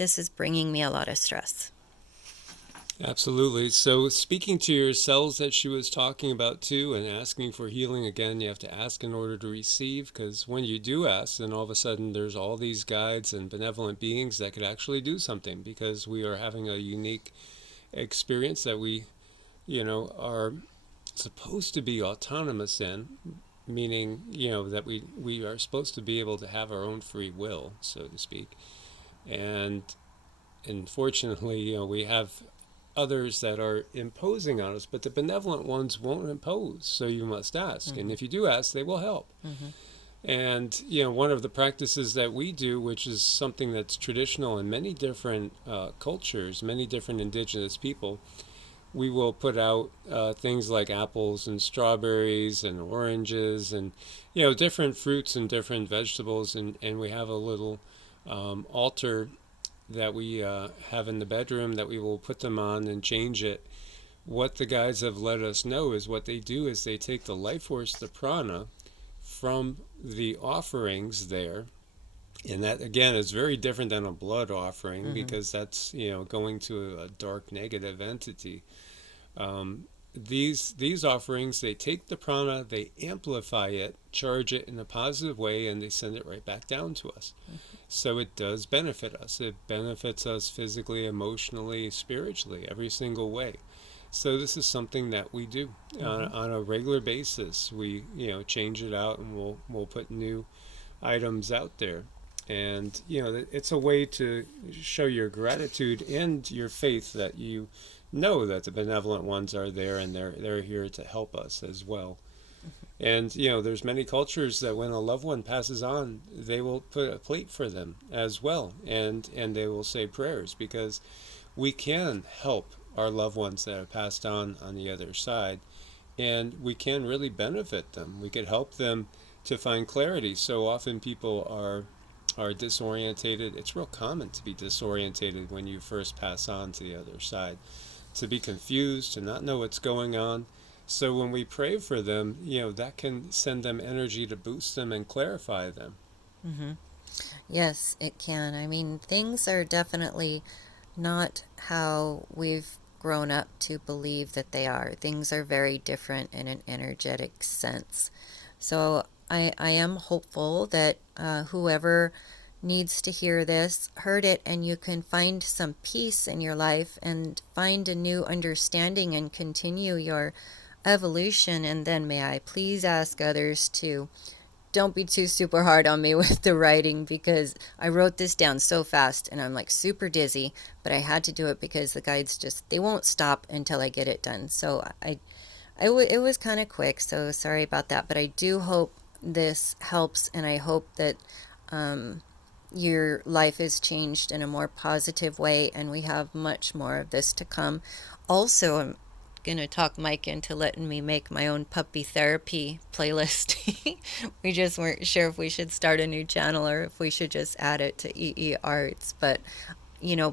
this is bringing me a lot of stress. Absolutely. So speaking to your cells that she was talking about too, and asking for healing, again, you have to ask in order to receive, because when you do ask, then all of a sudden there's all these guides and benevolent beings that could actually do something, because we are having a unique experience that we, are supposed to be autonomous in, meaning, that we are supposed to be able to have our own free will, so to speak. And unfortunately, we have others that are imposing on us, but the benevolent ones won't impose, so you must ask. And if you do ask, they will help. And one of the practices that we do, which is something that's traditional in many different cultures, many different indigenous people, we will put out things like apples and strawberries and oranges and different fruits and different vegetables, and we have a little altar that we have in the bedroom that we will put them on and change it. What the guides have let us know is what they do is they take the life force, the prana, from the offerings there. And that, again, is very different than a blood offering, because that's, going to a dark negative entity. These offerings, they take the prana, they amplify it, charge it in a positive way, and they send it right back down to us. So it does benefit us. It benefits us physically, emotionally, spiritually, every single way. So this is something that we do on a regular basis. We change it out, and we'll put new items out there. And it's a way to show your gratitude and your faith that you know that the benevolent ones are there, and they're here to help us as well. And there's many cultures that when a loved one passes on, they will put a plate for them as well, and they will say prayers, because we can help our loved ones that have passed on the other side, and we can really benefit them. We could help them to find clarity. So often people are disorientated. It's real common to be disorientated when you first pass on to the other side, to be confused, to not know what's going on. So when we pray for them, that can send them energy to boost them and clarify them. Yes, it can. I mean, things are definitely not how we've grown up to believe that they are. Things are very different in an energetic sense. So I am hopeful that whoever needs to hear this heard it, and you can find some peace in your life and find a new understanding and continue your evolution. And then may I please ask others to don't be too super hard on me with the writing, because I wrote this down so fast and I'm like super dizzy, but I had to do it because the guides just, they won't stop until I get it done. So it was kind of quick, so sorry about that, but I do hope this helps, and I hope that your life is changed in a more positive way, and we have much more of this to come. Also, I'm gonna talk Mike into letting me make my own puppy therapy playlist. We just weren't sure if we should start a new channel or if we should just add it to EEARTS. But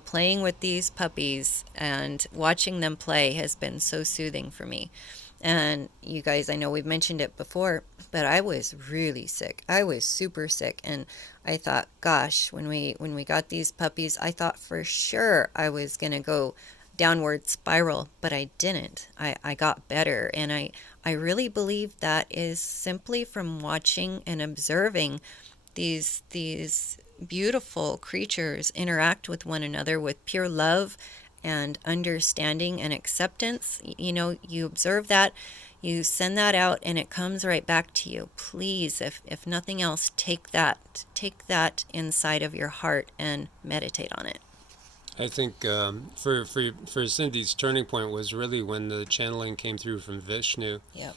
playing with these puppies and watching them play has been so soothing for me. And you guys, I know we've mentioned it before, but I was really sick. I was super sick, and I thought, gosh, when we got these puppies, I thought for sure I was gonna go downward spiral, but I didn't. I got better, and I really believe that is simply from watching and observing these beautiful creatures interact with one another with pure love and understanding and acceptance. You observe that, you send that out, and it comes right back to you. Please, if nothing else, take that inside of your heart and meditate on it. I think for Cindy's turning point was really when the channeling came through from Vishnu. Yep.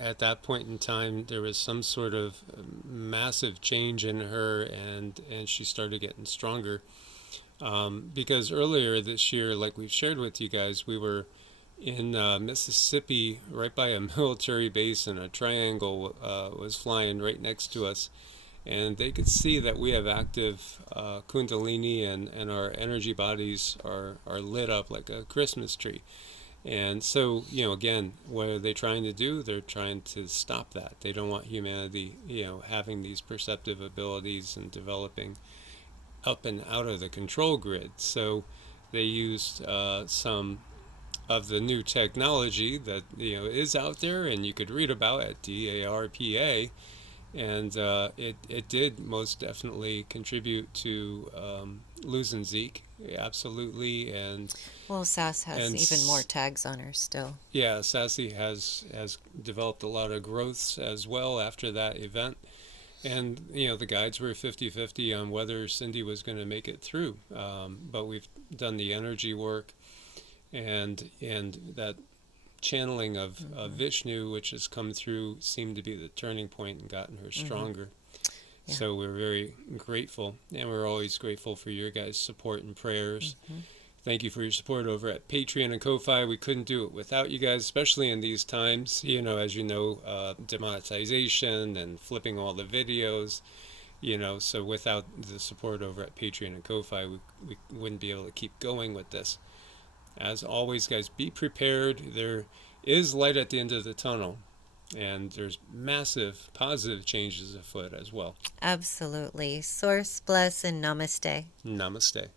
At that point in time, there was some sort of massive change in her, and she started getting stronger. Because earlier this year, like we've shared with you guys, we were in Mississippi, right by a military base, and a triangle was flying right next to us. And they could see that we have active kundalini, and our energy bodies are lit up like a Christmas tree. And so, again, what are they trying to do? They're trying to stop that. They don't want humanity, having these perceptive abilities and developing. up and out of the control grid. So they used some of the new technology that is out there and you could read about at DARPA, and it did most definitely contribute to losing Zeke, absolutely, Well, Sass has and even more tags on her still. yeah, Sassy has developed a lot of growths as well after that event. And, the guides were 50-50 on whether Cindy was going to make it through. But we've done the energy work and that channeling of Vishnu, which has come through, seemed to be the turning point and gotten her stronger. Yeah. So we're very grateful, and we're always grateful for your guys' support and prayers. Thank you for your support over at Patreon and Ko-Fi. We couldn't do it without you guys, especially in these times. As you know, demonetization and flipping all the videos. So without the support over at Patreon and Ko-Fi, we wouldn't be able to keep going with this. As always, guys, be prepared. There is light at the end of the tunnel, and there's massive positive changes afoot as well. Absolutely. Source, bless, and namaste. Namaste.